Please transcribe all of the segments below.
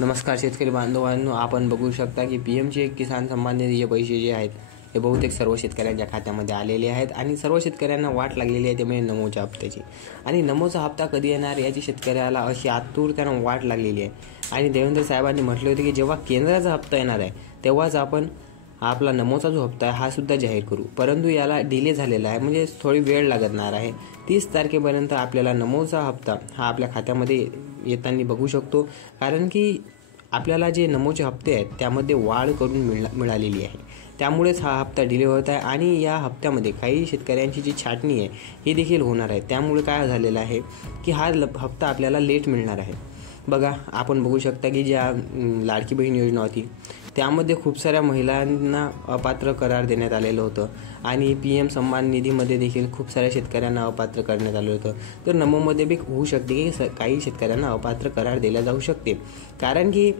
नमस्कार शेतकरी बांधवांनो, आपण बघू शकता की पीएमचे किसान सन्मान निधीचे पैसे जे आहेत हे बहुतेक सर्व शेतकऱ्यांच्या खात्यामध्ये आलेले आहेत आणि सर्व शेतकऱ्यांना वाट लागलेली आहे ते म्हणजे नमोच्या हप्त्याची। आणि नमोचा हप्ता कधी येणार याची शेतकऱ्याला अशी आतुरतेने वाट लागलेली आहे। आणि देवेंद्र साहेबांनी म्हटले होते की जेव्हा केंद्राचा हप्ता येणार आहे तेव्हाच आपण आपला नमोचा जो हप्ता आहे हा सुद्धा जाहीर करू, परंतु याला डिले झालेला आहे, म्हणजे थोडी वेळ लागणार आहे। 30 तारखेपर्यंत आपल्याला नमोचा हप्ता हा आपल्या खात्यामध्ये येताना बघू शकतो, कारण की आपल्याला जे नमोचे हप्ते आहेत त्यामध्ये वाढ करून मिळालेली आहे, त्यामुळेच हा हप्ता डिले होत आहे। आणि या हप्त्यामध्ये काही शेतकऱ्यांची जी छाटणी आहे ही देखील होणार आहे, त्यामुळे काय झालेलं आहे की हा हप्ता आपल्याला लेट मिळणार आहे। बघा, आपण बघू शकता की ज्या लाडकी बहीण योजना होती त्यामध्ये खूप साऱ्या महिलांना अपात्र करार देण्यात आलेलं होतं आणि पीएम सन्मान निधीमध्ये देखील खूप साऱ्या शेतकऱ्यांना अपात्र करण्यात आलं होतं। तर नमोमध्ये बी होऊ शकते की काही शेतकऱ्यांना अपात्र करार दिला जाऊ शकते, कारण की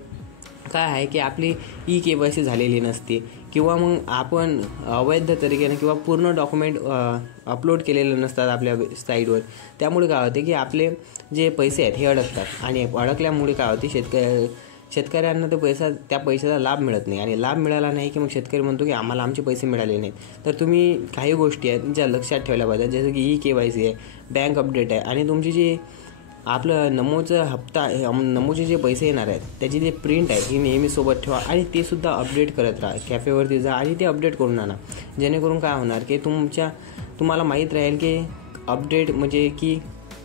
काय आहे की आपली KYC झालेली नसते किंवा मग आपण अवैध तरीकेने किंवा पूर्ण डॉक्युमेंट अपलोड केलेले नसतात आपल्या साईटवर, त्यामुळे काय होते की आपले जे पैसे आहेत हे अडकतात आणि अडकल्यामुळे काय होते शेतकऱ्यांना ते त्या पैशाचा लाभ मिळत नाही आणि लाभ मिळाला नाही की मग शेतकरी म्हणतो की आम्हाला आमचे पैसे मिळाले नाहीत। तर तुम्ही काही गोष्टी आहेत ज्या लक्षात ठेवल्या पाहिजेत, जसं की KYC आहे, बँक अपडेट आहे आणि तुमची जी आपलं नमोचा हप्ता नमोचे जे पैसे येणार आहेत त्याची जे प्रिंट आहे ही नेहमी सोबत ठेवा आणि ते सुद्धा अपडेट करत राहा। कॅफेवरती जा आणि ते अपडेट करून आणा, जेणेकरून काय होणार की तुम्हाला माहीत राहील की अपडेट म्हणजे की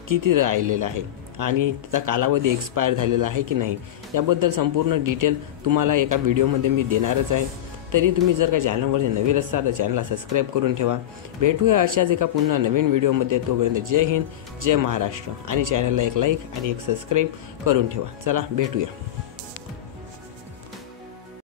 किती राहिलेलं आहे आणि त्याचा कालावधी एक्सपायर झालेला आहे की नाही, याबद्दल संपूर्ण डिटेल तुम्हाला एका व्हिडिओमध्ये मी देणारच आहे। तरी तुम्ही जर का चॅनलवरती नवीन असाल तर चॅनलला सबस्क्राईब करून ठेवा। भेटूया अशाच एका पुन्हा नवीन व्हिडिओमध्ये, तोपर्यंत जय हिंद, जय महाराष्ट्र आणि चॅनलला एक लाईक आणि एक सबस्क्राईब करून ठेवा। चला भेटूया।